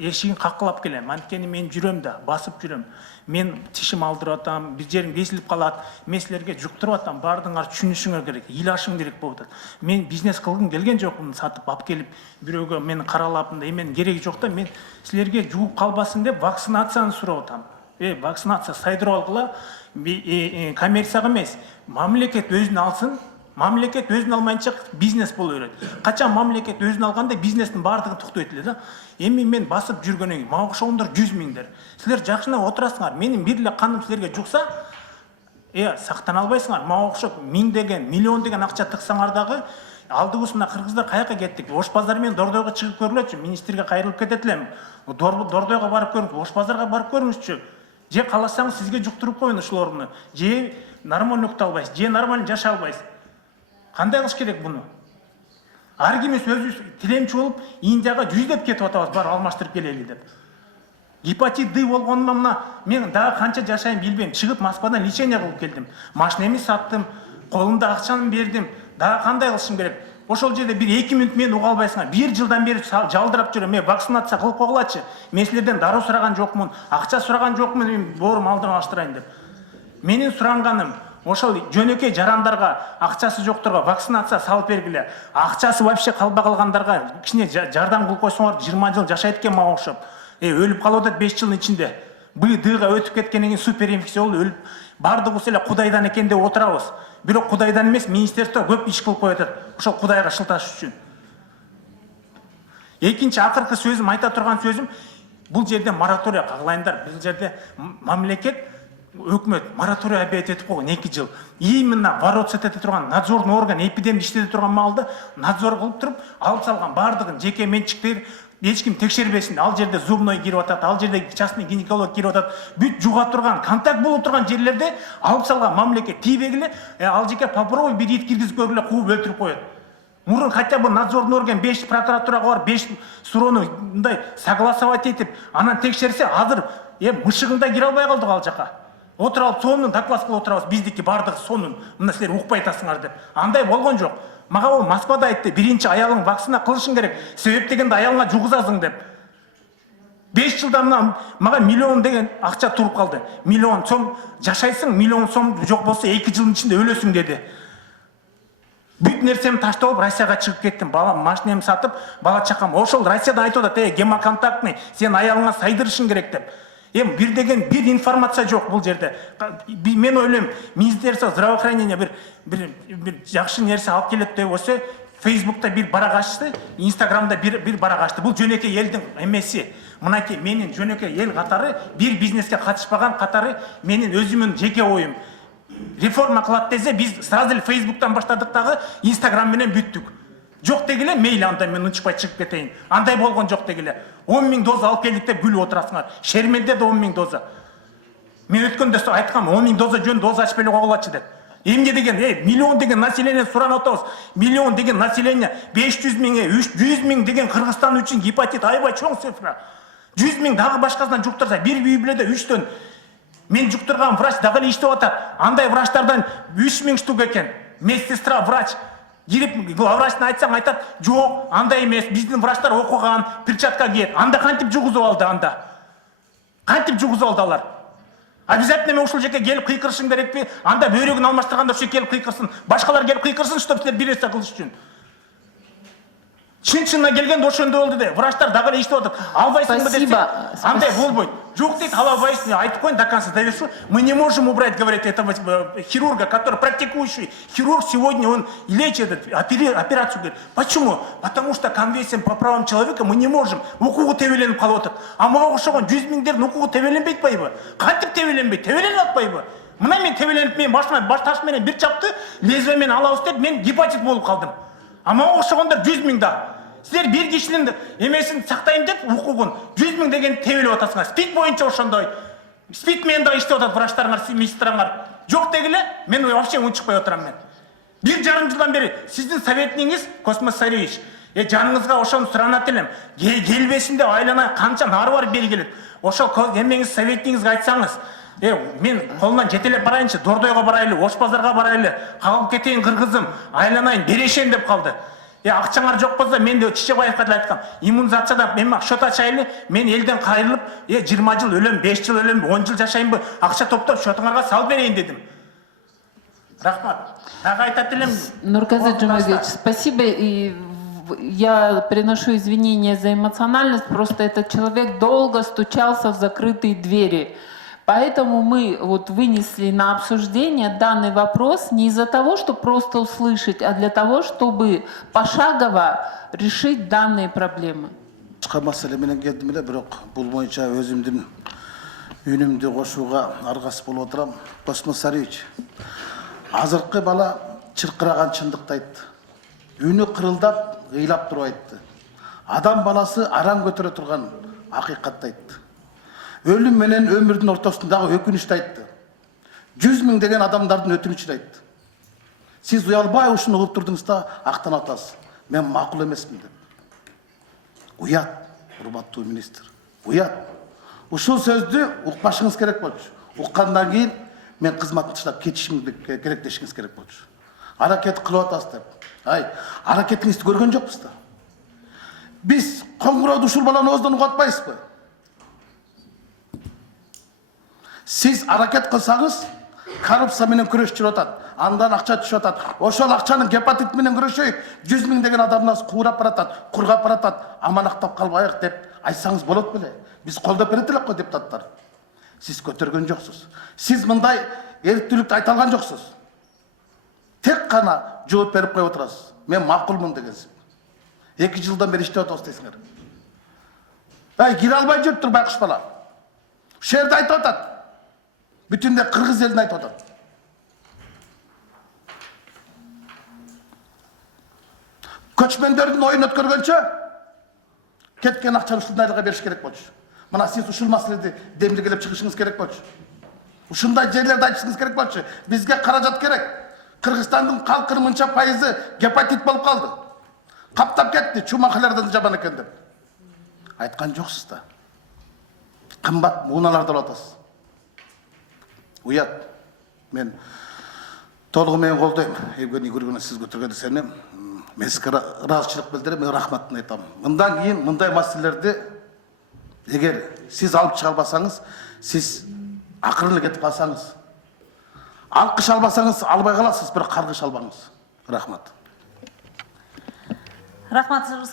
эшигин какылап келем. Анткени мен жүрөм да, басып жүрөм. Мен тишим алдырып атам, бир жерим кесилип калат. Мен силерге жуктуруп атам, бардыңар түшүнүшүңөр керек, ыйлашың керек болуп атат. Мен бизнес кылгым келген жокмун, сатып алып келип бирөөгө мени каралап да эменин кереги жок да, мен силерге жугуп калбасын деп вакцинацияны сурап атам. Вакцинация сайдырып алгыла, коммерцияга эмес, мамлекет өзүн алсын. Мамлекет өзүн алмайынча бизнес боло берет. Качан мамлекет өзүн алганда бизнестин баардыгы токтойт эле да. Эми мен басып жүргөнүн кийин мага окшогондор 100 миңдер. Силер жакшына отурасыңар. Менин бир эле каным силерге жукса, сактана албайсыңар. Мага окшоп 1000 деген, миллион деген акча тыксаңар дагы, алдыбызда кыргыздар каяка кеттик? Ош базар менен Дордойго чыгып көрүлөчү. Министрге кайрылып кетет элем. Дордойго барып көрүңүз, Ош базарга барып көрүңүзчү. Же кааласаңыз сизге жуктуруп коеюн ушулорну. Же нормально укта албайсыз, же нормально жашай албайсыз. Кандай кылыш керек буну? Ар кимиз өзүбүз тилемчи болуп, Индияга жүздөп кетип атабыз, бар алмаштырып келели деп. Гепатит Д болгонума мына мен дагы канча жашайын билбейм. Чыгып Москвадан лечение кылып келдим. Машинемди саттым, колумда акчаны бердим. Дагы кандай кылышым керек? Ошол жерде бир 2 мүнөт мени уга албайсыңар. 1 жылдан бери жалдырап жүрөм. Мен вакцинация кылып койгулачы. Мен силерден дароо сураган жокмун, акча сураган жокмун, мен боорум алдыма аштырайын деп. Менин суранганым ошол жөнөкөй жарандарга, акчасы жокторго вакцинация салып бергиле. Акчасы вообще калбай калгандарга кичине жардам кылып койсоңор 20 жыл жашайт экен мага окшоп. Өлүп калып атат 5 жылдын ичинде. Дыга өтүп кеткенден кийин супер инфекция болуп өлүп баардыгыбыз эле Кудайдан экен деп отурабыз. Бирок Кудайдан эмес, министерство көп иш кылып коюп атат. Ошол Кудайга шылташ үчүн. Экинчи акыркы сөзүм, айта турган сөзүм, бул жерде мораторий кагылайындар. Бул жерде мамлекет өкмөт мораторий объявить этип койгон 2 жыл. Именно бороться ете турган надзорный орган эпидемия иштете турган маалда надзор кылып туруп, алып салган баардыгын жеке менчиктер эч ким текшербесин. Ал жерде зубной кирип атат, ал жерде частный гинеколог кирип атат. Бүт жуга турган, контакт болуп турган жерлерде алып салган мамлекет тийбегиле, ал жерге попробуй бир ит киргизип көргүлө, кууп өлтүрүп коет. Мурун хотя бы надзорный орган 5 прокуратурага барып 5 суроону мындай согласовать этип, анан текшерсе, азыр мышыгында кире албай калдык ал жака. Отуралып сонун доклад кылып отурабыз, биздики баардыгы сонун. Мына силер укпай атасыңар деп. Андай болгон жок. Мага ол Москвада айтты, биринчи аялың вакцина кылышың керек. Себеп дегенде аялыңа жугузасың деп. 5 жылдан мага миллион деген акча туруп калды. Миллион сом жашайсың, миллион сом жок болсо 2 жылдын ичинде өлөсүң деди. Бүт нерсемди таштап алып Россияга чыгып кеттим. Балам машинемди сатып, бала чакам. Ошол Россиядан айтып атат, гемоконтактный, сен аялыңа сайдырышың керек деп. Бир деген бир информация жок бул жерде. Мен ойлойм, Министерство здравоохранения бир жакшы нерсе алып келет деп болсо, Facebook'ta бир барак ачты, Instagram'da бир барак ачты. Бул жөнөкөй элдин эмеси. Мынакей менин жөнөкөй эл катары, бир бизнеске катышпаган катары менин өзүмдүн жеке оюм. Реформа кылат десе, биз сразу эле Facebook'тан баштадык дагы Instagram менен бүттүк. Жок дегиле, мейли анда мен унчукпай чыгып кетейин. Андай болгон жок дегиле. 10 000 доза алып келдик деп күлүп отурасыңар. Шерменде де 10 000 доза. Мен өткөндө айткам, 10 000 доза жөн доза ачып эле койгулачы деп. Эмне деген, миллион деген население суранып атабыз. Миллион деген население, 500 000, 100 000 деген Кыргызстан үчүн гепатит аябай чоң цифра. 100 000 дагы башкасынан жуктурса, бир үй бүлөдө 3төн. Мен жуктурган врач дагы эле иштеп атат. Андай врачтардан 3000 штук экен. Медсестра, врач. Кирип главврачтан айтсаң айтат, жок, андай эмес, биздин врачтар окуган, перчатка кийет. Анда кантип жугузуп алды анда? Кантип жугузуп алды алар? Обязательно мен ушул жерге келип кыйкырышым керекпи? Анда бөйрөгүн алмаштырганда ошо келип кыйкырсын. Башкалар келип кыйкырсын, чтоб силер бир нерсе кылыш үчүн. Чын-чынына келгенде ошондой болду де. Врачтар дагы эле иштеп атат. Албайсыңбы десе, андай болбойт. Жок дейт, ала албайсың. Айтып коеюн, до конца довершу. Мы не можем убрать, говорит, этого хирурга, который практикующий хирург. Сегодня он лечит, операцию говорит. Почему? Потому что конвенция по правам человека мы не можем. Укугу тебеленип калып атат. А мага окшогон 100 000дердин укугу тебеленбейт атпайбы? Кантип тебеленбейт? Тебеленип атпайбы? Мына мен тебеленип, мен башыма баш таш менен бир чапты, лезвие менен алабыз деп, мен гепатит болуп калдым. А мага окшогондор 100 000 да. Силер бир кишинин эмесин сактайм деп укугун 100 000 деген тебелеп атасыңар. СПИД боюнча ошондой. СПИД менен да иштеп атат врачтарыңар, медсестраңар. Жок дегиле, мен вообще унчукпай отурам мен. 1,5 жылдан бери сиздин советниңиз Космос Саревич, жаныңызга ошону суранат элем. Келбесин деп айлана канча нары барып бери келет. Ошол эмеңиз советниңизге айтсаңыз, мен колунан жетелеп барайынчы, Дордойго барайлы, Ош базарга барайлы, калып кетейин кыргызым, айланайын, берешем деп калды. Акчаңар жок болсо мен де Чечебаевка деле айткам. Иммунизацияда мен счет ачайлы, мен элден кайрылып, 20 жыл өлөм, 5 жыл өлөм, 10 жыл жашайынбы, акча топтоп счетуңарга салып берейин дедим. Рахмат. Дагы айтат элем. Нурказат Жумагич, спасибо. И я приношу извинения за эмоциональность. Просто этот человек долго стучался в закрытые двери. Поэтому мы вот вынесли на обсуждение данный вопрос не из-за того, чтобы просто услышать, а для того, чтобы пошагово решить данные проблемы. Азыркы бала чыркыраган чындыкты айтты. Үнү кырылдап, ыйлап туруп айтты. Адам баласы арам көтөрө турган акыйкатты айтты. Өлүм менен өмүрдүн ортосундагы өкүнүштү айтты. 100 000 деген адамдардын өтүнүчүн айтты. Сиз уялбай ушуну угуп турдуңуз да актанып атасыз. Мен макул эмесмин деп. Уят, урматтуу министр. Уят. Ушул сөздү укпашыңыз керек болчу. Уккандан кийин мен кызматын таштап кетишим керек дешиңиз керек болчу. Аракет кылып атасыз деп. Ай, аракетиңизди көргөн жокпуз да. Биз коңгурооду ушул баланы оозунан угуп атпайбызбы? Сиз аракет кылсаңыз, коррупция менен күрөш жүрүп атат. Андан акча түшүп атат. Ошол акчанын гепатит менен күрөшөйүк. 100 000 деген адамдар куурап баратат, кургап баратат. Аманактап калбайык деп айтсаңыз болот беле? Биз колдоп берет элек го депутаттар. Сиз көтөргөн жоксуз. Сиз мындай эрктүүлүктү айта алган жоксуз. Тек гана жооп берип коюп отурасыз. Мен макулмун дегенсиз. 2 жылдан бери иштеп атабыз дейсиңер. Кире албай жүрүптүр байкуш бала. Ушул жерде айтып атат. Бүтүндө кыргыз элин айтып атат. Көчмөндөрдүн оюн өткөргөнчө кеткен акчаны ушундайларга бериш керек болчу. Мына сиз ушул маселеди демилгелеп чыгышыңыз керек болчу. Ушундай жерлерди айтышыңыз керек болчу. Бизге каражат керек. Кыргызстандын калкынын мынча пайызы гепатит болуп калды. Каптап кетти, чумакалардан жаман экен деп. Айткан жоксуз да. Кымбат мууналарды алып атасыз. Уят. Мен толугу менен колдойм. Евгений Григорьевич сиз көтөргөн сенем. Мен сизге ыраазычылык билдирип, мен рахматын айтам. Мындан кийин мындай маселелерди эгер сиз алып чыга албасаңыз, сиз акырын кетип калсаңыз, алкыш албасаңыз албай каласыз, бирок каргыш албаңыз. Рахмат. Рахмат.